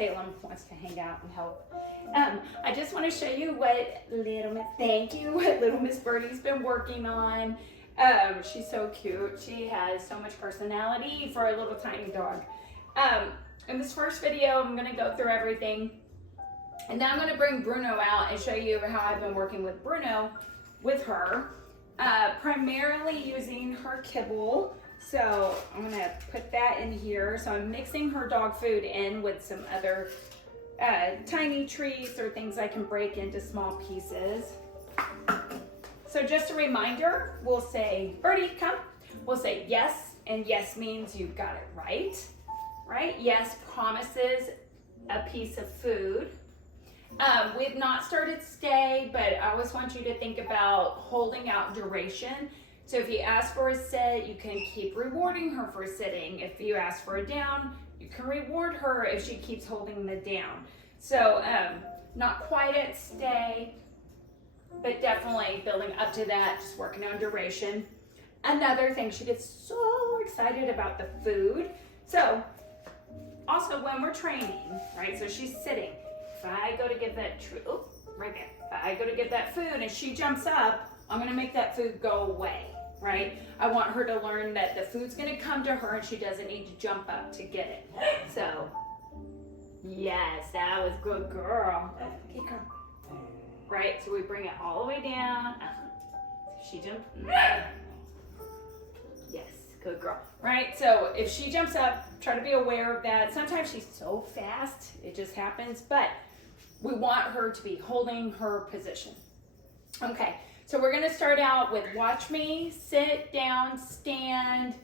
Salem wants to hang out and help. I just want to show you what Little Miss Birdie's been working on. She's so cute. She has so much personality for a little tiny dog. In this first video, I'm gonna go through everything, and then I'm gonna bring Bruno out and show you how I've been working with Bruno, with her, primarily using her kibble. So I'm gonna put that in here. So I'm mixing her dog food in with some other tiny treats or things I can break into small pieces. So just a reminder, we'll say, Birdie, come. We'll say yes, and yes means you got it right? Yes promises a piece of food. We've not started stay, but I always want you to think about holding out duration. So if you ask for a sit, you can keep rewarding her for sitting. If you ask for a down, you can reward her if she keeps holding the down. So not quite at stay, but definitely building up to that, just working on duration. Another thing, she gets so excited about the food. So also when we're training, right, so she's sitting. If I go to give that right there. If I go to give that food and she jumps up, I'm gonna make that food go away, right? I want her to learn that the food's gonna come to her and she doesn't need to jump up to get it. So, yes, that was good, girl. Okay, come. Right, so we bring it all the way down. She jumped. Yes, good girl. Right, so if she jumps up, try to be aware of that. Sometimes she's so fast, it just happens, but we want her to be holding her position. Okay, so we're gonna start out with watch me, sit down, stand,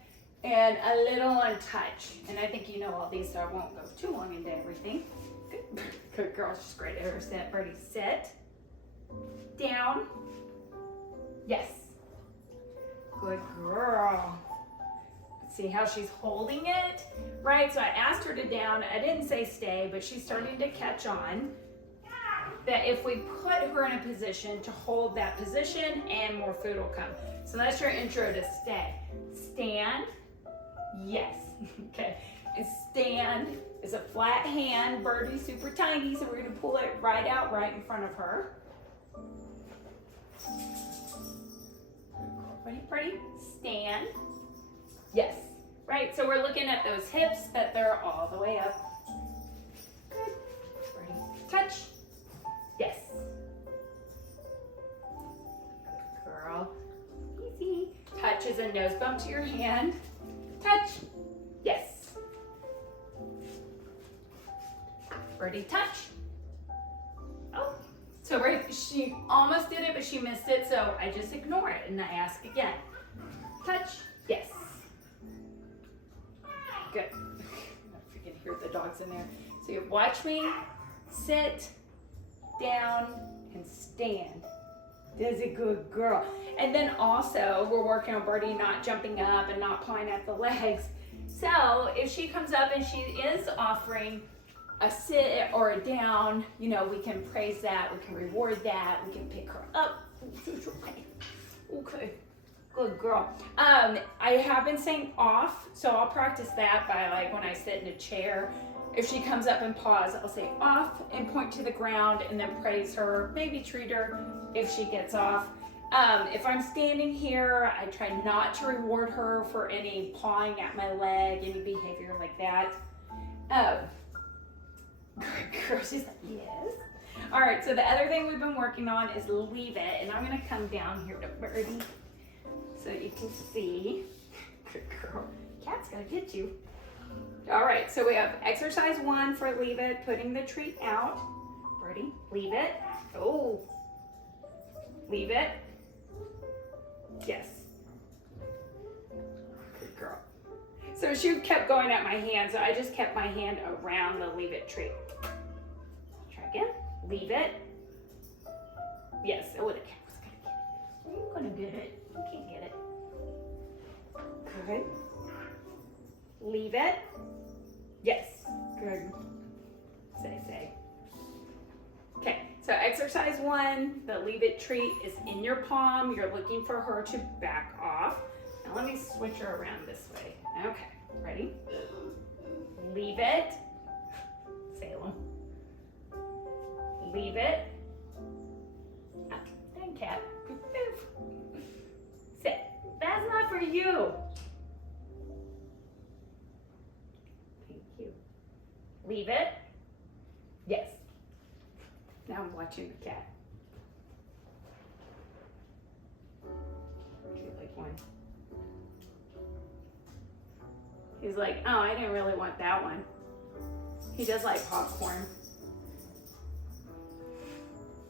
and a little untouch. And I think you know all these, so I won't go too long into everything. Good, good girl, she's great at her sit. Birdie, sit, down, yes, good girl. See how she's holding it, right? So I asked her to down. I didn't say stay, but she's starting to catch on that if we put her in a position to hold that position, and more food will come. So that's your intro to stay. Stand, yes, okay. And stand is a flat hand. Birdie's super tiny, so we're gonna pull it right out right in front of her. Ready? Stand. Yes, right? So we're looking at those hips that they're all the way up. Good. Ready? Touch. Yes. Good girl. Easy. Touch is a nose bump to your hand. Touch. Yes. Birdie, touch. Oh. So she almost did it, but she missed it, so I just ignore it and I ask again. Touch. Yes. Good. I don't know if you can hear the dogs in there. So you watch me, sit, down, and stand. That's a good girl. And then also, we're working on Birdie not jumping up and not pawing at the legs. So if she comes up and she is offering a sit or a down, you know, we can praise that, we can reward that, we can pick her up. Okay. Good girl. I have been saying off, so I'll practice that by like when I sit in a chair. If she comes up and paws, I'll say off and point to the ground and then praise her, maybe treat her if she gets off. If I'm standing here, I try not to reward her for any pawing at my leg, any behavior like that. Good girl, she's like, yes. All right, so the other thing we've been working on is leave it, and I'm gonna come down here to Birdie so you can see. Good girl. Cat's gonna get you. All right, so we have exercise 1 for leave it, putting the treat out. Birdie, leave it. Oh, leave it. Yes. Good girl. So she kept going at my hand, so I just kept my hand around the leave it treat. Try again. Leave it. Yes. Oh, the cat was gonna get it. You're gonna get it. You can't get it. Good. Leave it. Yes. Good. Say. Okay, so exercise 1, the leave it treat is in your palm. You're looking for her to back off. Now let me switch her around this way. Okay, ready? Leave it. Salem. Leave it. Then cat. Move. Sit. That's not for you. Thank you. Leave it. Yes. Now I'm watching the cat. Do you like one? He's like, oh, I didn't really want that one. He does like popcorn.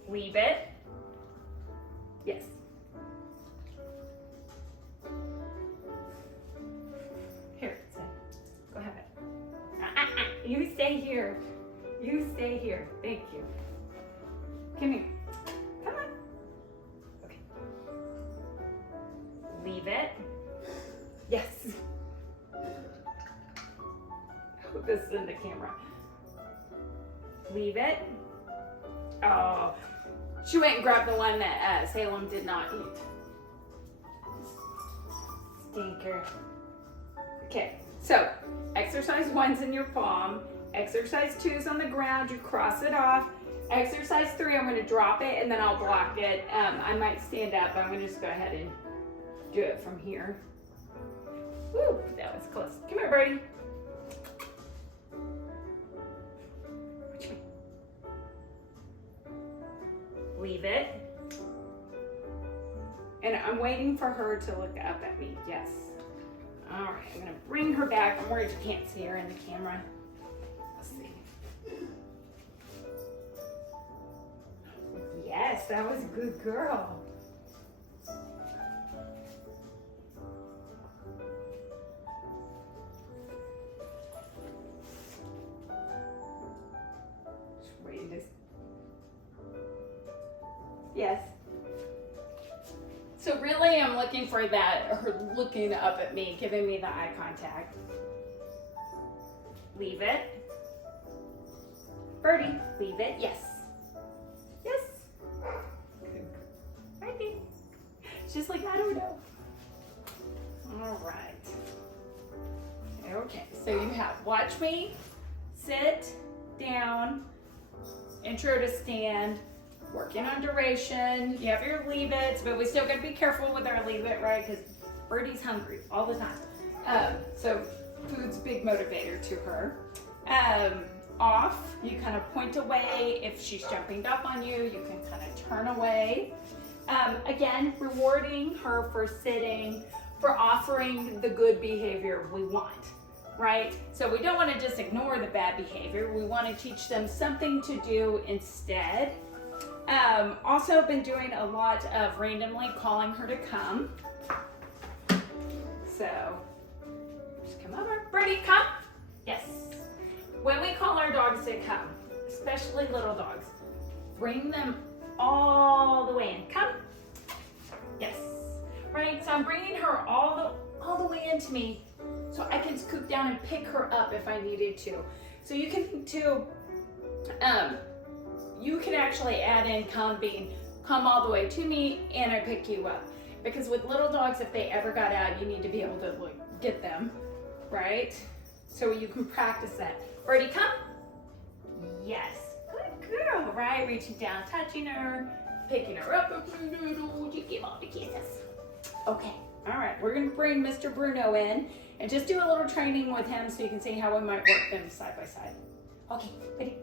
Leave it. Yes. Here, sit. Go have it. You stay here. You stay here. Thank you. Come here. Come on. Okay. Leave it. Yes. I hope this is in the camera. Leave it. Oh, she went and grabbed the one that Salem did not eat. Stinker. Okay, so exercise 1's in your palm. Exercise 2's on the ground. You cross it off. Exercise 3, I'm going to drop it and then I'll block it. I might stand up, but I'm going to just go ahead and do it from here. Woo, that was close. Come here, birdie. Watch me. Leave it. And I'm waiting for her to look up at me. Yes. All right, I'm going to bring her back. I'm worried you can't see her in the camera. Let's see. Yes, that was a good girl. Just waiting to... Yes. So really I'm looking for that, her looking up at me, giving me the eye contact. Leave it. Birdie, leave it. Yes. Yes. Right. She's like, I don't know. All right. Okay, so you have watch me, sit, down, intro to stand, working on duration. You have your leave it, but we still gotta be careful with our leave it, right? Because Birdie's hungry all the time. So food's a big motivator to her. Off, you kind of point away. If she's jumping up on you, you can kind of turn away. Again, rewarding her for sitting, for offering the good behavior we want, right? So we don't want to just ignore the bad behavior. We want to teach them something to do instead. Also been doing a lot of randomly calling her to come. So, just come over. Birdie, come. Yes. When we call our dogs to come, especially little dogs, bring them all the way in. Come. Yes. Right, so I'm bringing her all the way into me so I can scoop down and pick her up if I needed to. So you can you can actually add in come all the way to me and I pick you up. Because with little dogs, if they ever got out, you need to be able to get them, right? So you can practice that. Birdie, come. Yes. Good girl, right? Reaching down, touching her, picking her up. You give all the kisses. Okay. All right. We're going to bring Mr. Bruno in and just do a little training with him so you can see how we might work them side by side. Okay. Ready?